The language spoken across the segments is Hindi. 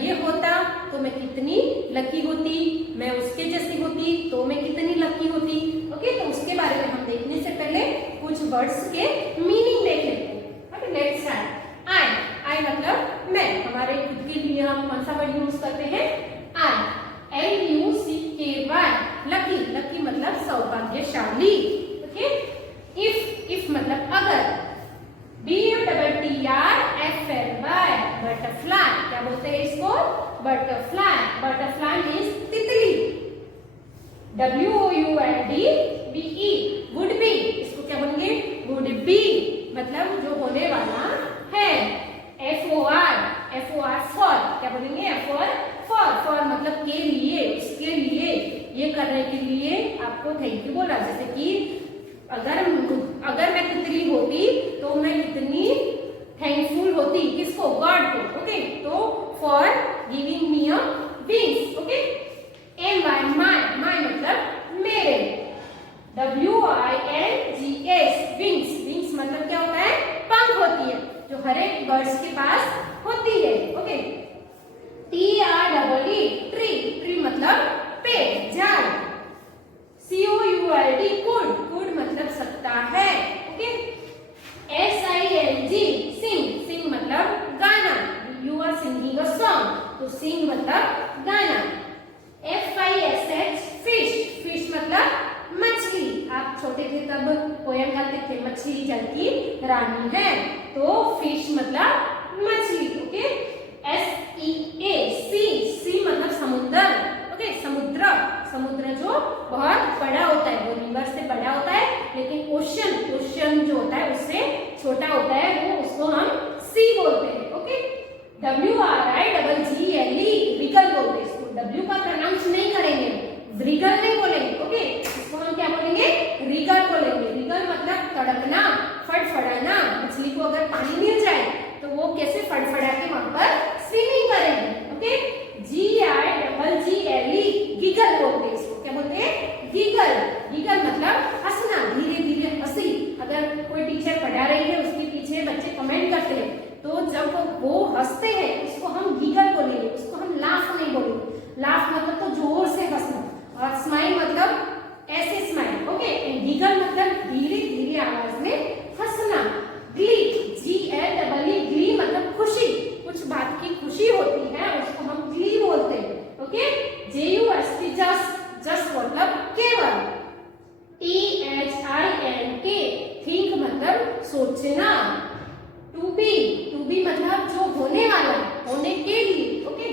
ये होता तो मैं कितनी लकी होती, मैं उसके जैसी होती तो मैं कितनी लकी होती। ओके, तो उसके बारे में हम देखने से पहले कुछ वर्ड्स के मीनिंग देख लेते हैं। Okay, let's start. I, I मतलब मैं, हमारे खुद के लिए हम कौन सा वर्ड यूज करते हैं? आई, LUCKY, लकी, लकी मतलब सौभाग्यशाली। ओके, इफ मतलब अगर, BUTTRFLY, बटरफ्लाई, क्या बोलते हैं इसको? बटरफ्लाई, बटरफ्लाई मीन्स तितली। WOULDBE, वुड बी, इसको क्या बोलेंगे? वुड बी मतलब जो होने वाला है। FOR फॉर, क्या बोलेंगे? फॉर मतलब के लिए, उसके लिए, ये करने के लिए आपको थैंक यू बोला। जैसे कि अगर मैं तितली होती तो मैं कितनी थैंकफुल होती, किसको? गॉड को। ओके, तो for giving me a wings. Okay, my मतलब मेरे। WINGS, विंग्स, विंग्स मतलब क्या होता है? पंख होती है, जो हर एक बर्ड्स के पास होती है। ओके, TREE, ट्री, ट्री मतलब पेड़, झाड़। COULD, कुड मतलब सकता है। ओके, SING, सिंग मतलब गाना, you are singing a song, तो सिंग मतलब गाना। FISH, फिश मतलब मछली। आप छोटे थे तब पोयम गाते थे, मछली जल की रानी है, तो फिश मतलब मछली। ओके, SEA, मतलब समुद्र। ओके, समुद्र जो बहुत बड़ा होता है, वो रिवर से बड़ा होता है, लेकिन ओशन जो होता है उससे छोटा होता है, वो उसको हम सी बोलते हैं। ओके, WRIGGLE, रिगल बोलते हैं इसको। W का प्रोनाउंस नहीं करेंगे, रिगल नहीं बोलेंगे। ओके, इसको हम क्या बोलेंगे? रिगल बोलेंगे। रिगल मतलब तड़पना, फड़फड़ाना। मछली को अगर पानी मिल जाए तो वो कैसे फड़फड़ा के वहां पर स्विमिंग करेंगे। ओके, GIGGLE, गिगल बोलते हैं इसको। क्या बोलते हैं? गिगल। गिगल मतलब हंसना, धीरे धीरे हंसी। अगर कोई टीचर पढ़ा रही है, उसके पीछे बच्चे कमेंट करते हैं, तो जब वो हंसते हैं उसको हम गिगल बोलेंगे, उसको हम लाफ नहीं बोलेंगे। लाफ मतलब तो जोर से हंसना, और स्माइल मतलब ऐसे स्माइल। ओके, एंड गिगल मतलब धीरे धीरे आवाज में हंसना। ग्ली, GLEE, ग्ली मतलब खुशी, कुछ बात की खुशी होती है उसको हम ग्ली बोलते हैं। ओके, JUST, जस्ट मतलब केवल। THINK, थिंक मतलब सोचना। टू बी मतलब जो होने वाला, होने के लिए। ओके,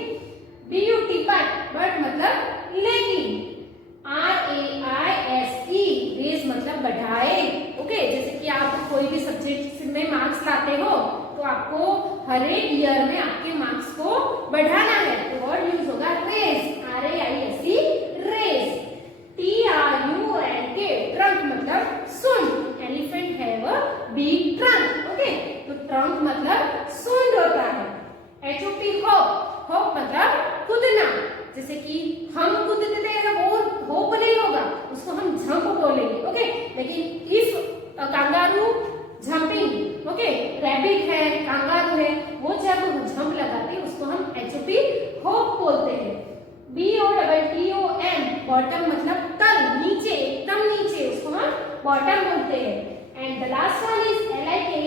BUT, बट मतलब लेकिन। RAISE, रेज मतलब बढ़ाए। ओके, जैसे कि आप कोई भी सब्जेक्ट में मार्क्स लाते हो तो आपको हर एक ईयर में आपके मार्क्स को बढ़ाना है, तो वर्ड यूज होगा raise, RAISE, raise. TRUNK, trunk मतलब सूंड। Elephant have a big trunk. Okay, तो ट्रंक मतलब सूंड होता है। HOP, होप मतलब कूदना। जैसे कि हम कूदते थे, वो होप नहीं होगा, उसको हम झंप बोलेंगे। ओके, लेकिन if kangaroo jumping, okay, rabbit है, कांगारू है, वो जब झंप लगाते हैं उसको हम HOP, होप बोलते हैं। BOTTOM, बॉटम मतलब तल, नीचे, एकदम नीचे, उसको हम बॉटम बोलते हैं। And the last one is LIKE,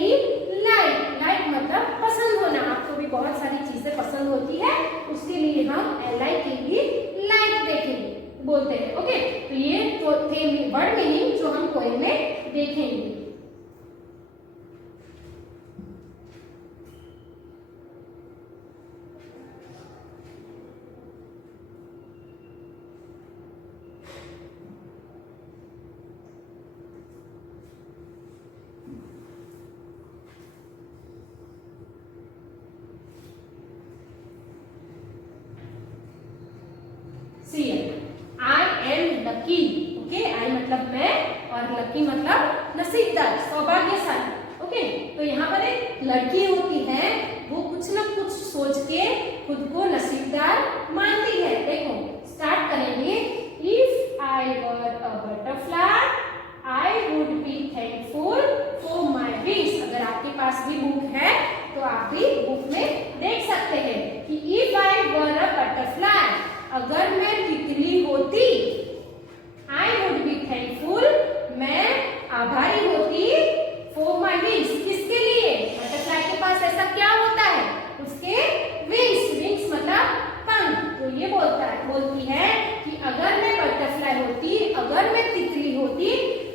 like, like मतलब पसंद होना। आपको भी बहुत सारी चीजें पसंद होती है, उसके लिए हम LIKE, लाइक देखेंगे, बोलते हैं। ओके, तो ये तो थे वर्ड मीनिंग जो हम पोएम में देखेंगे। I am lucky. ओके, आई मतलब मैं और लकी मतलब नसीबदार, सौभाग्यशाली। ओके, तो यहाँ पर एक लड़की होती है, वो कुछ ना कुछ सोच के खुद को नसीबदार मानती है। देखो, स्टार्ट करेंगे। If I were a butterfly I would be thankful for my wings. अगर आपके पास भी बुक है तो आप भी बुक में देख सकते हैं कि इफ आई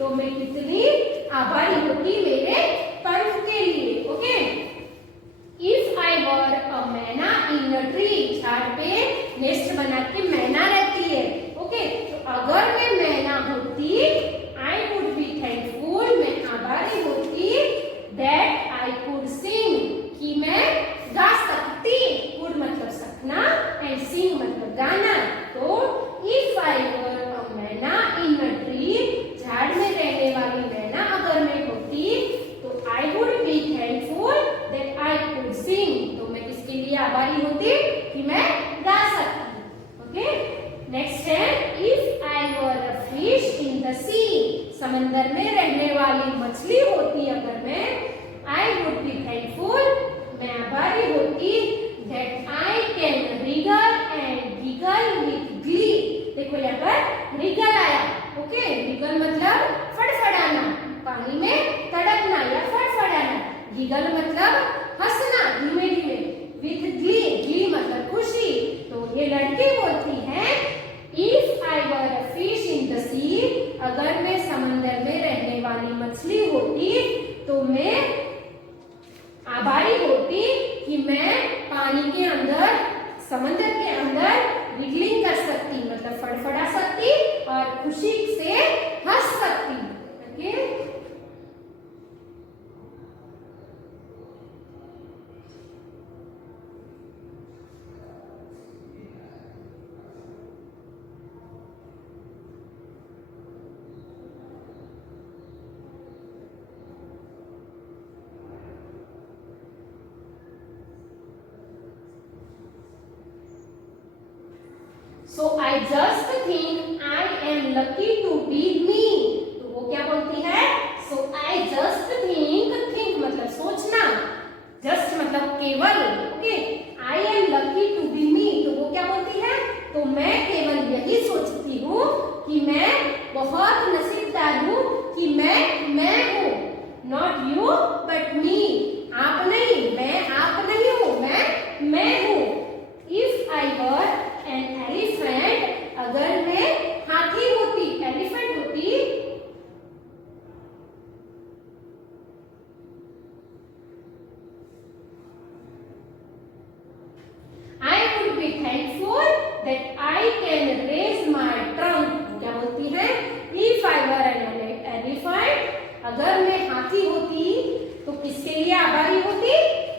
तो मैं कितनी आभारी होती मेरे पंख के लिए। ओके, इफ आई वर अ मैना इन अ ट्री, झाड़ पे नेस्ट बना के मैना रहती है। ओके, तो अगर मैं मैना होती, आई वुड बी थैंकफुल, मैं आभारी होती, दैट आई कुड सिंग, कि मैं गा सकती। कुड मतलब सकना एंड सिंग मतलब गाना। तो इफ आई वर अ मैना इन अ ट्री, झाड़ में रहने वाली मैना अगर मैं होती, तो I would be thankful that I could sing, तो मैं किसके लिए आभारी होती कि मैं गा सकती। ओके, नेक्स्ट है if I were a fish in the sea, समंदर में रहने वाली मछली होती अगर मैं, आई वुड बी थैंकफुल, मैं आभारी होती, that I can Regal and giggle with Glee. देखो यहाँ पर रिगल आया। ओके, रिगल मतलब फड़फड़ाना, पानी में तड़पना या फड़फड़ाना। गिगल मतलब हंसना धीमे धीमे, विथ ग्ली, ग्ली मतलब खुशी। तो ये लड़की बोलती है if I were a fish in the sea, अगर मैं समंदर में रहने वाली मछली होती तो मैं आभारी होती कि मैं पानी के अंदर, समंदर के अंदर रिगलिंग कर सकती, मतलब फड़फड़ा सकती और खुशी से हंस सकती। Okay, So I just think I am lucky to be me. तो वो क्या बोलती है? So I just think मतलब सोचना, just मतलब केवल। Okay, I am lucky to be me, तो वो क्या बोलती है? तो मैं केवल यही सोचती हूँ कि मैं बहुत नसीबदार हूँ कि मैं हूँ। Not you but me, आप नहीं, मैं आप नहीं हूँ, मैं हूँ। If I were an elephant, अगर मैं हाथी होती, एलिफेंट होती, I would be thankful that I can raise my trunk. क्या बोलती है? If I were an elephant, अगर मैं हाथी होती तो किसके लिए आभारी होती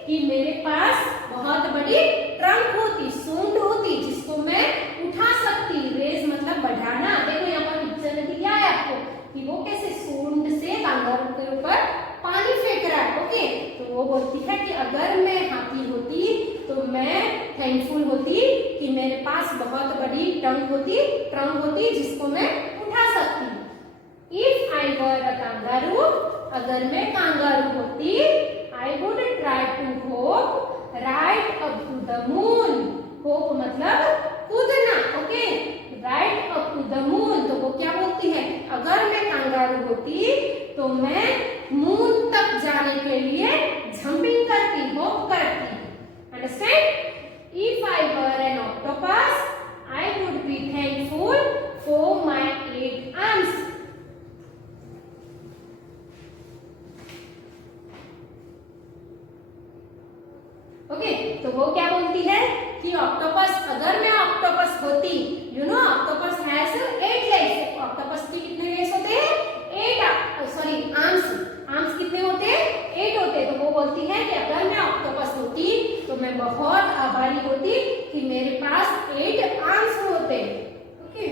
कि मेरे पास बहुत बड़ी ट्रंक होती, सूंड होती, जिसको मैं उठा सकती। रेज मतलब बढ़ाना। देखो यहाँ पर पिक्चर में दिया है आपको कि वो कैसे सूंड से कांगारू के ऊपर पानी फेंक रहा है। ओके, तो वो बोलती है कि अगर मैं हाथी होती तो मैं थैंकफुल होती कि मेरे पास बहुत बड़ी ट्रंक होती जिसको मैं उठा सकती। If I were a kangaroo, अगर मैं कांगारू होती, I would try to hop right up to the moon. Hop मतलब कूदना। Okay, right up to the moon, तो वो क्या बोलती है? अगर मैं कांगारू होती तो मैं मून तक जाने के लिए जंपिंग करती, होप करती। Understand? If I were N octopus, I would be thankful for my 8 arms. Okay, तो वो क्या बोलती है कि ऑक्टोपस, अगर मैं ऑक्टोपस होती, you know octopus has 8 legs. Octopus के कितने लेग्स होते हैं? 8, सॉरी आर्म्स कितने होते हैं? 8 होते हैं। तो वो बोलती है कि अगर मैं ऑक्टोपस होती तो मैं बहुत आभारी होती कि मेरे पास 8 आर्म्स होते। Okay,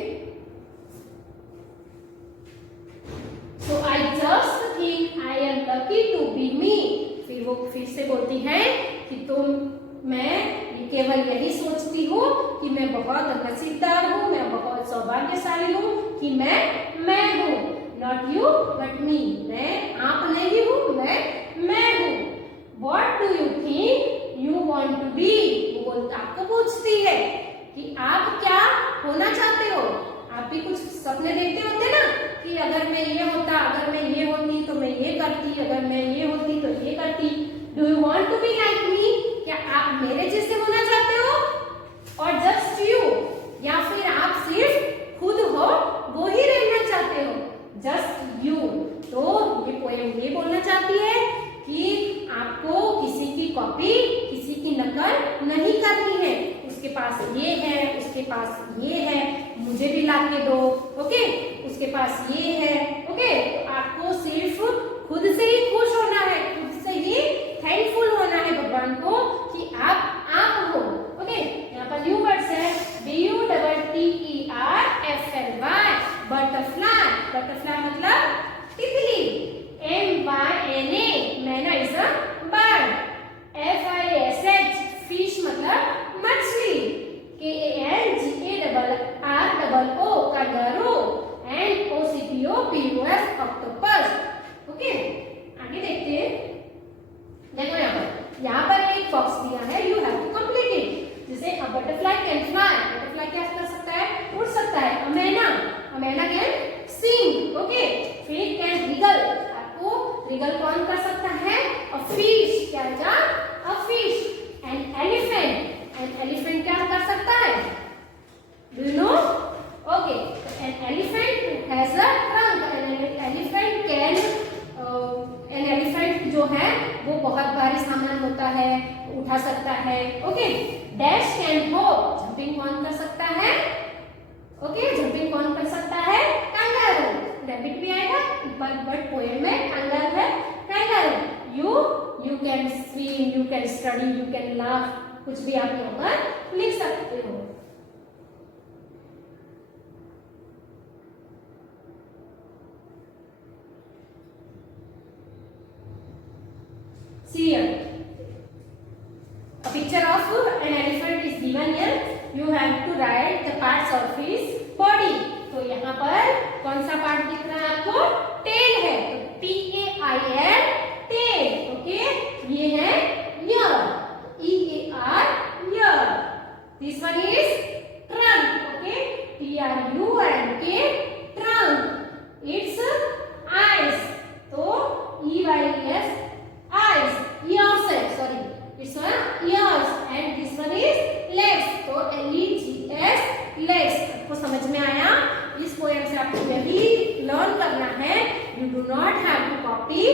so I just think I am lucky to be me. फिर वो फिर से बोलती है कि मैं केवल यही सोचती हूँ कि मैं बहुत नसीबदार हूँ, मैं बहुत सौभाग्यशाली हूँ कि मैं हूँ। नॉट यू बट मी, मैं आप नहीं हूँ, मैं हूँ। What do you think you want to be? वो आपको पूछती है कि आप क्या होना चाहते हो। आप भी कुछ सपने देखते होते ना कि अगर मैं ये होता, अगर मैं ये होती तो मैं ये करती, अगर मैं ये होती तो ये करती। Do you want to be like me? क्या आप मेरे जैसे होना चाहते हो? और जस्ट यू, या फिर आप सिर्फ खुद हो वो ही रहना चाहते हो? Just you. पास ये है, मुझे भी ला के दो, ओके, उसके पास ये है, ओके। तो आपको सिर्फ खुद से ही खुश होना है, खुद से ही थैंकफुल होना है भगवान को कि आप हो, ओके। यहाँ पर न्यू वर्ड्स है, BUTTERFLY, बटरफ्लाई, बटरफ्लाई मतलब तितली, MYNA, मैना is a bird, FISH, fish मतलब मछली, KANGARROO, kangaroo, and OCPOPUS, octopus, okay. आगे देखते हैं, देखो यहाँ पर एक बॉक्स दिया है, you have to complete it. जैसे a butterfly can fly, butterfly क्या कर सकता है, उड़ सकता है। A myna can sing, okay. फिर कैन रिगल, आपको रिगल कौन कर सकता है, अ फिश, क्या होगा, अ फिश। एन एलिफेंट क्या कर सकता है, do you know, okay. An elephant has a trunk, an elephant जो है वो बहुत भारी सामान होता है, उठा सकता है, okay. Dash can hop, jumping कौन कर सकता है, ओके, जंपिंग कौन कर सकता है, कैंगारू। रैबिट भी आएगा बट पोएम में कैंगारू है, kangaroo. You can swim, you can study, you can laugh, कुछ भी आप यहाँ पर लिख सकते हो। See here, a picture of an elephant is given here. You have to write the parts of his body. तो यहाँ पर कौन सा पार्ट दिख रहा है आपको, टेल है, तो TAIL, टेल, ओके। ये है ear, EAR, ear. This one is trunk, okay, TRUNK, trunk. It's eyes, तो EYES, eyes, ears है, sorry, it's ears, and this one is legs, तो LEGS, legs। आपको समझ में आया? इस पोएम से आपको यही लर्न करना है, you do not have to copy